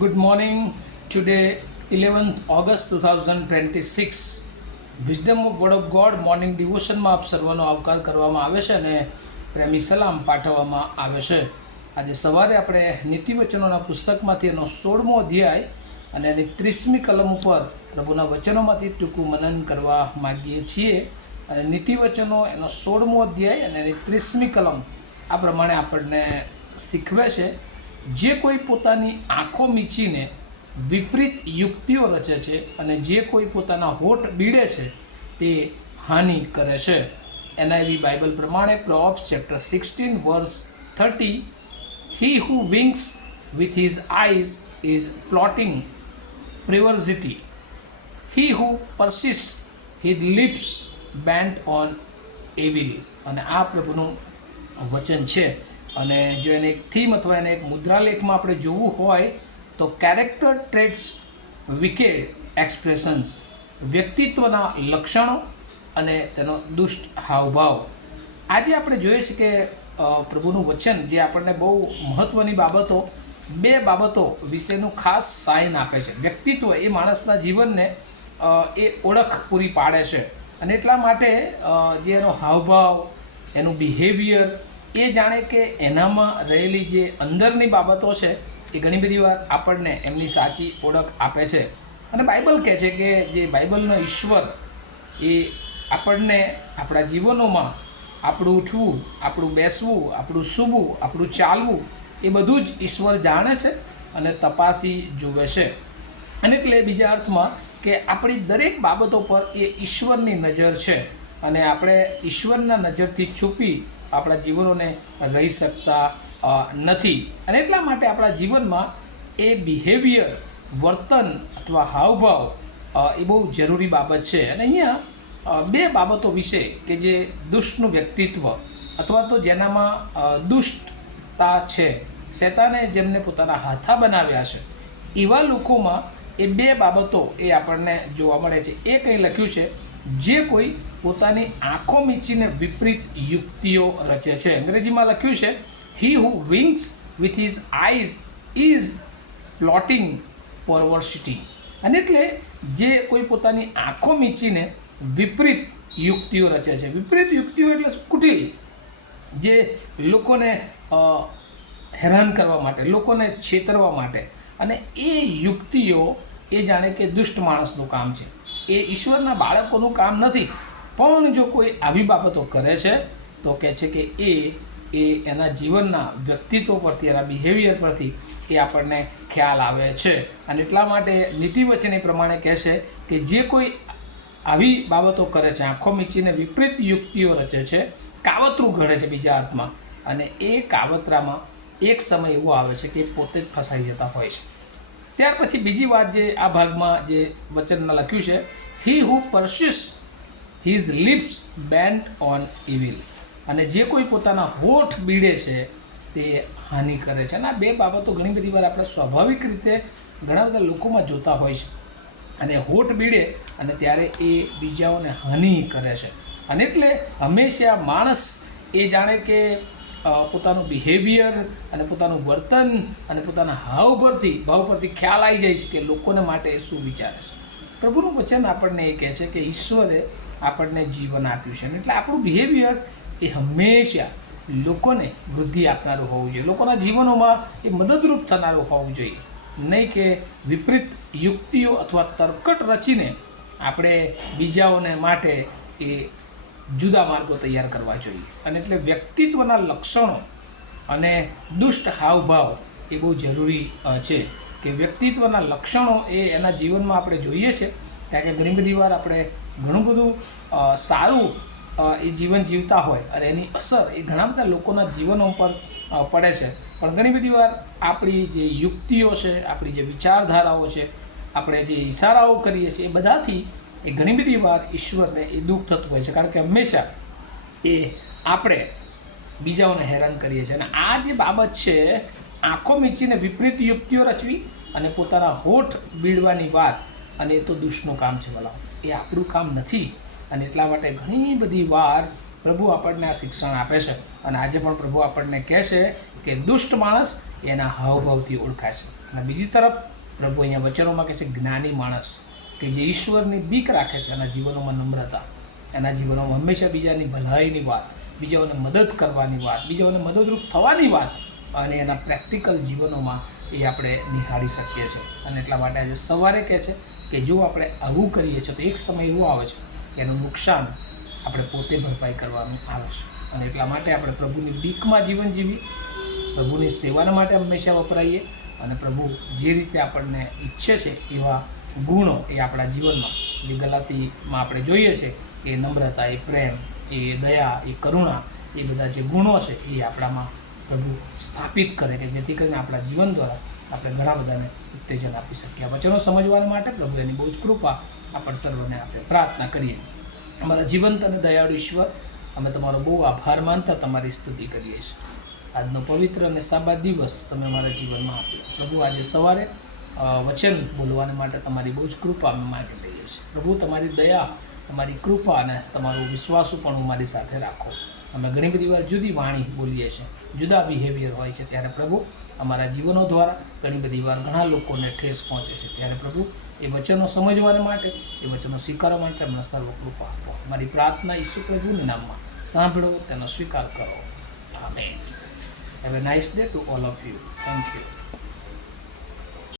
Good morning. Today, 11th August 2026. Wisdom of word of God morning ડિવોશનમાં આપ સર્વનો આવકાર કરવામાં આવે છે અને પ્રેમી સલામ પાઠવવામાં આવે છે. આજે સવારે આપણે નીતિવચનોના પુસ્તકમાંથી એનો 16મો અધ્યાય અને એની 30મી કલમ ઉપર પ્રભુના વચનોમાંથી ટૂંકું મનન કરવા માગીએ છીએ. અને નીતિવચનો એનો 16મો અધ્યાય અને એની 30મી કલમ આ પ્રમાણે આપણને શીખવે છે. જે કોઈ પોતાની આંખો મીચીને વિપરીત યુક્તિઓ રચે છે અને જે કોઈ પોતાના હોઠ બીડે છે તે હાનિ કરે છે. NIV બાઇબલ પ્રમાણે પ્રોવ્સ chapter 16 વર્સ 30, he who winks with his eyes is plotting perversity, he who persists his lips bent on evil. અને આ પ્રભુનું વચન છે. અને જો એને એક થીમ અથવા એને એક મુદ્રાલેખમાં આપણે જોવું હોય તો કેરેક્ટર ટ્રેટ્સ વિકેડ એક્સપ્રેશન્સ, વ્યક્તિત્વના લક્ષણો અને તેનો દુષ્ટ હાવભાવ. આજે આપણે જોઈએ છીએ કે પ્રભુનું વચન જે આપણને બહુ મહત્ત્વની બાબતો, બે બાબતો વિશેનું ખાસ સાઇન આપે છે. વ્યક્તિત્વ એ માણસના જીવનને એ ઓળખ પૂરી પાડે છે અને એટલા માટે જે એનો હાવભાવ, એનું બિહેવિયર, એ જાણે કે એનામાં રહેલી જે અંદરની બાબતો છે એ ઘણી બધી વાર આપણને એમની સાચી ઓળખ આપે છે. અને બાઇબલ કહે છે કે જે બાઇબલનો ઈશ્વર એ આપણને આપણા જીવનોમાં આપણું ઉઠવું, આપણું બેસવું, આપણું સૂવું, આપણું ચાલવું એ બધું જ ઈશ્વર જાણે છે અને તપાસી જુએ છે. અને એટલે બીજા અર્થમાં કે આપણી દરેક બાબતો પર એ ઈશ્વરની નજર છે અને આપણે ઈશ્વરના નજરથી છુપી આપણા જીવનોને રહી શકતા નથી. અને એટલા માટે આપણા જીવનમાં એ બિહેવિયર, વર્તન અથવા હાવભાવ એ બહુ જરૂરી બાબત છે. અને અહીંયા બે બાબતો વિશે કે જે દુષ્ટનું વ્યક્તિત્વ અથવા તો જેનામાં દુષ્ટતા છે, શેતાને જેમને પોતાના હાથા બનાવ્યા છે, એવા લોકોમાં એ બે બાબતો એ આપણને જોવા મળે છે. એ કંઈ લખ્યું છે, જે કોઈ પોતાની આંખો મીચીને વિપરીત યુક્તિઓ રચે છે. અંગ્રેજીમાં લખ્યું છે, he who winks with his eyes is plotting perversity. અને એટલે જે કોઈ પોતાની આંખો મીચીને વિપરીત યુક્તિઓ રચે છે. વિપરીત યુક્તિઓ એટલે કુટિલ, જે લોકોને હેરાન કરવા માટે, લોકોને છેતરવા માટે. અને એ યુક્તિઓ એ જાણે કે દુષ્ટ માણસનું કામ છે, એ ઈશ્વરના બાળકોનું કામ નથી. પણ જો કોઈ આવી બાબતો કરે છે તો કહે છે કે એ એના જીવનના વ્યક્તિત્વ પરથી, એના બિહેવિયર પરથી એ આપણને ખ્યાલ આવે છે. અને એટલા માટે નીતિવચન એ પ્રમાણે કહે છે કે જે કોઈ આવી બાબતો કરે છે, આંખો મીચીને વિપરીત યુક્તિઓ રચે છે, કાવતરું ઘડે છે બીજા અર્થમાં, અને એ કાવતરામાં એક સમય એવો આવે છે કે પોતે જ ફસાઈ જતા હોય છે. ત્યાર પછી બીજી વાત જે આ ભાગમાં જે વચનમાં લખ્યું છે, he who persists his lips bent on evil. અને જે કોઈ પોતાના હોઠ બીડે છે તે હાનિ કરે છે. અને આ બે બાબતો ઘણી બધી વાર આપણે સ્વાભાવિક રીતે ઘણા બધા લોકોમાં જોતા હોય છે. અને હોઠ બીડે અને ત્યારે એ બીજાઓને હાનિ કરે છે. અને એટલે હંમેશા માણસ એ જાણે કે પોતાનું બિહેવિયર અને પોતાનું વર્તન અને પોતાના ભાવ પરથી ખ્યાલ આવી જાય છે કે લોકોને માટે શું વિચારે છે. પ્રભુનું વચન આપણને એ કહે છે કે ઈશ્વરે આપણને જીવન આપ્યું છે. એટલે આપણું બિહેવિયર એ હંમેશા લોકોને વૃદ્ધિ આપનારું હોવું જોઈએ, લોકોના જીવનોમાં એ મદદરૂપ થનારું હોવું જોઈએ. નહીં કે વિપરીત યુક્તિઓ અથવા તરકટ રચીને આપણે બીજાઓને માટે એ જુદા માર્ગો તૈયાર કરવા જોઈએ. અને એટલે વ્યક્તિત્વના લક્ષણો અને દુષ્ટ હાવભાવ એ બહુ જરૂરી છે કે વ્યક્તિત્વના લક્ષણો એ એના જીવનમાં આપણે જોઈએ છે. કારણ કે ઘણી બધી વાર આપણે ઘણું બધું સારું એ જીવન જીવતા હોય અને એની અસર એ ઘણા બધા લોકોના જીવનો પર પડે છે. પણ ઘણી બધી વાર આપણી જે યુક્તિઓ છે, આપણી જે વિચારધારાઓ છે, આપણે જે ઇશારાઓ કરીએ છીએ, એ બધાથી એ ઘણી બધી વાર ઈશ્વરને એ દુઃખ થતું હોય છે. કારણ કે હંમેશા એ આપણે બીજાઓને હેરાન કરીએ છીએ. અને આ જે બાબત છે, આંખો મીચીને વિપરીત યુક્તિઓ રચવી અને પોતાના હોઠ બીડવાની વાત, અને એ તો દુષ્ટનું કામ છે. ભલા એ આપણું કામ નથી. અને એટલા માટે ઘણી બધી વાર પ્રભુ આપણને આ શિક્ષણ આપે છે. અને આજે પણ પ્રભુ આપણને કહે છે કે દુષ્ટ માણસ એના હાવભાવથી ઓળખાય છે. અને બીજી તરફ પ્રભુ અહીંયા વચનોમાં કહે છે જ્ઞાની માણસ કે જે ઈશ્વરની બીક રાખે છે, એના જીવનોમાં નમ્રતા, એના જીવનોમાં હંમેશા બીજાની ભલાઈની વાત, બીજાઓને મદદ કરવાની વાત, બીજાઓને મદદરૂપ થવાની વાત અને એના પ્રેક્ટિકલ જીવનોમાં એ આપણે નિહાળી શકીએ છીએ. અને એટલા માટે આજે સવારે કહે છે કે જો આપણે આવું કરીએ છીએ તો એક સમય એવો આવે છે કે એનું નુકસાન આપણે પોતે ભરપાઈ કરવાનું આવે છે. અને એટલા માટે આપણે પ્રભુની બીકમાં જીવન જીવીએ, પ્રભુની સેવાના માટે હંમેશા વપરાઈએ અને પ્રભુ જે રીતે આપણને ઈચ્છે છે એવા ગુણો એ આપણા જીવનમાં, જે ગલાતીમાં આપણે જોઈએ છે એ નમ્રતા, એ પ્રેમ, એ દયા, એ કરુણા, એ બધા જે ગુણો છે એ આપણામાં પ્રભુ સ્થાપિત કરે કે જેથી કરીને આપણા જીવન દ્વારા આપણે ઘણા બધાને ઉત્તેજન આપી શકીએ. આ વચનો સમજવા માટે પ્રભુ એની બહુ જ કૃપા આપણે સર્વને આપે. પ્રાર્થના કરીએ. અમારા જીવંત અને દયાળુ ઈશ્વર, અમે તમારો બહુ આભાર માનતા તમારી સ્તુતિ કરીએ છીએ. આજનો પવિત્ર અને સાબા દિવસ તમે અમારા જીવનમાં આપ્યો. પ્રભુ આજે સવારે વચન બોલવાને માટે તમારી બહુ જ કૃપા અમે માગી લઈએ છીએ. પ્રભુ તમારી દયા, તમારી કૃપા અને તમારું વિશ્વાસુ પણ અમારી સાથે રાખો. અમે ઘણી બધી વાર જુદી વાણી બોલીએ છીએ, જુદા બિહેવિયર હોય છે, ત્યારે પ્રભુ અમારા જીવનો દ્વારા ઘણી બધી વાર ઘણા લોકોને ઠેસ પહોંચે છે. ત્યારે પ્રભુ એ વચનો સમજવાને માટે, એ વચનો સ્વીકારવા માટે અમને સર્વ કૃપા આપો. મારી પ્રાર્થના ઈસુ પ્રભુના નામમાં સાંભળો, તેનો સ્વીકાર કરો. Amen. Have a nice day to all of you. Thank you.